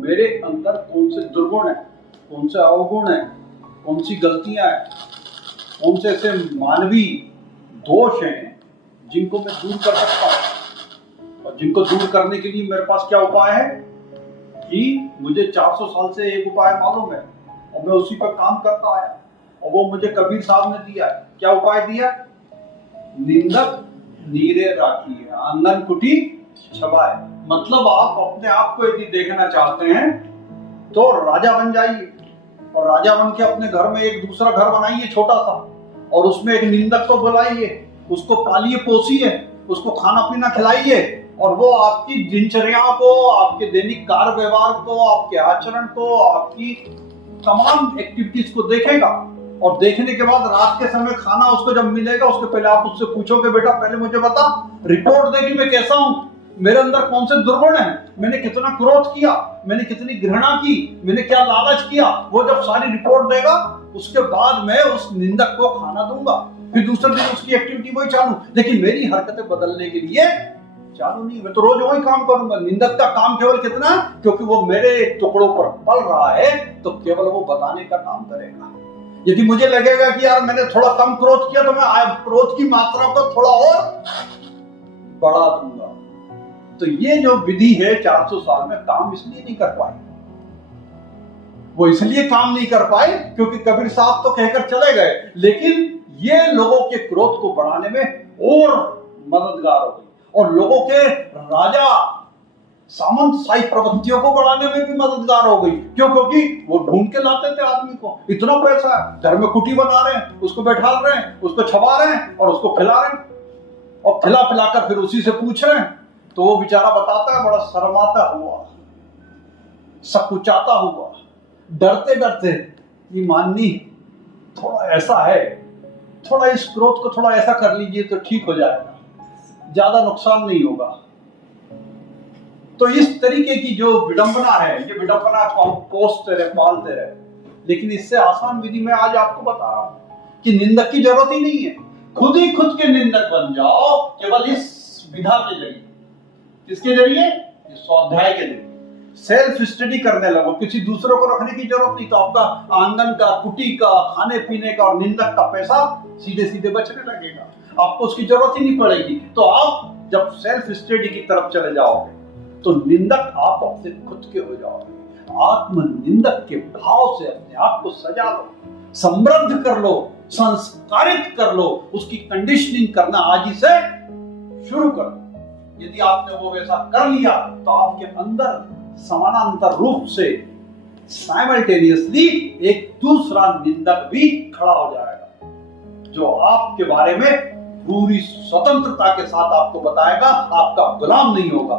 मेरे अंदर कौन से दुर्गुण है, कौन से अवगुण है, कौन सी गलतियां हैं, कौन से ऐसे मानवीय दोष हैं जिनको मैं दूर कर सकता हूँ। और जिनको दूर करने के लिए मेरे पास क्या उपाय है कि मुझे 400 साल से एक उपाय मालूम है और मैं उसी पर काम करता आया, और वो मुझे कबीर साहब ने दिया है। क्या उपाय दिया? निंदक नीरे राखी है, आंगन कुटी छवाए। मतलब आप अपने आप को यदि देखना चाहते हैं तो राजा बन जाइए, और राजा बन के अपने घर में एक दूसरा घर बनाइए छोटा सा, और उसमें एक निंदक को बुलाइए, उसको पालिए पोसिए, उसको खाना पीना खिलाइए, और वो आपकी दिनचर्या को, आपके दैनिक कार्य व्यवहार को, आपके आचरण को, आपकी तमाम एक्टिविटीज को देखेगा। और देखने के बाद रात के समय खाना उसको जब मिलेगा, उसके पहले आप उससे पूछोगे, बेटा पहले मुझे बता, रिपोर्ट दे कि मैं कैसा हूं, मेरे अंदर कौन से दुर्गुण हैं, मैंने कितना क्रोध किया, मैंने कितनी घृणा की, मैंने क्या लालच किया। वो जब सारी रिपोर्ट देगा, उसके बाद मैं उस निंदक को खाना दूंगा, फिर दूसरे दिन उसकी एक्टिविटी वही चालू। लेकिन मेरी हरकतें बदलने के लिए चालू नहीं, मैं तो रोज वही काम करूंगा। निंदक का काम केवल कितना, क्योंकि वो मेरे टुकड़ों पर पल रहा है, तो केवल वो बताने का काम करेगा। यदि मुझे लगेगा कि यार मैंने थोड़ा कम क्रोध किया, तो मैं क्रोध की मात्रा को थोड़ा और बढ़ा दूंगा। तो ये जो विधि है 400 साल में काम इसलिए नहीं कर पाए, वो इसलिए काम नहीं कर पाए क्योंकि कबीर साहब तो कहकर चले गए, लेकिन ये लोगों के क्रोध को बढ़ाने में और मददगार हो गई, और लोगों के राजा सामंत शाही प्रवृत्तियों को बढ़ाने में भी मददगार हो गई। क्यों? क्योंकि वो ढूंढ के लाते थे आदमी को। इतना पैसा है, घर में कुटी बना रहे हैं, उसको बैठा रहे हैं, उसको छपा रहे हैं और उसको खिला रहे हैं, और खिला पिलाकर फिर उसी से पूछ रहे हैं, तो वो बेचारा बताता है, बड़ा शर्माता हुआ, सकुचाता हुआ, डरते डरते कि माननी थोड़ा ऐसा है, थोड़ा इस क्रोध को थोड़ा ऐसा कर लीजिए तो ठीक हो जाएगा, ज्यादा नुकसान नहीं होगा। तो इस तरीके की जो विडंबना है, ये विडंबना पोसते रहे, पालते रहे। लेकिन इससे आसान विधि मैं आज आपको बता रहा हूं कि निंदक की जरूरत ही नहीं है, खुद ही खुद के निंदक बन जाओ, केवल इस विधा के जरिए। किसके जरिए? स्वाध्याय के जरिए। सेल्फ स्टडी करने लगो, किसी दूसरों को रखने की जरूरत नहीं। तो आपका आंगन का, कुटी का, खाने पीने का और निंदक का पैसा सीधे सीधे बचने लगेगा, आपको उसकी जरूरत ही नहीं पड़ेगी। तो आप जब सेल्फ स्टडी की तरफ चले जाओगे तो निंदक आप अपने खुद के हो जाओगे। आत्म निंदक के भाव से अपने आप को सजा लो, समृद्ध कर लो, संस्कारित कर लो, उसकी कंडीशनिंग करना आज ही से शुरू कर दो। यदि आपने वो वैसा कर लिया तो आपके अंदर समानांतर रूप से साइमल्टेनियसली एक दूसरा निंदक भी खड़ा हो जाएगा, जो आपके बारे में पूरी स्वतंत्रता के साथ आपको बताएगा, आपका गुलाम नहीं होगा।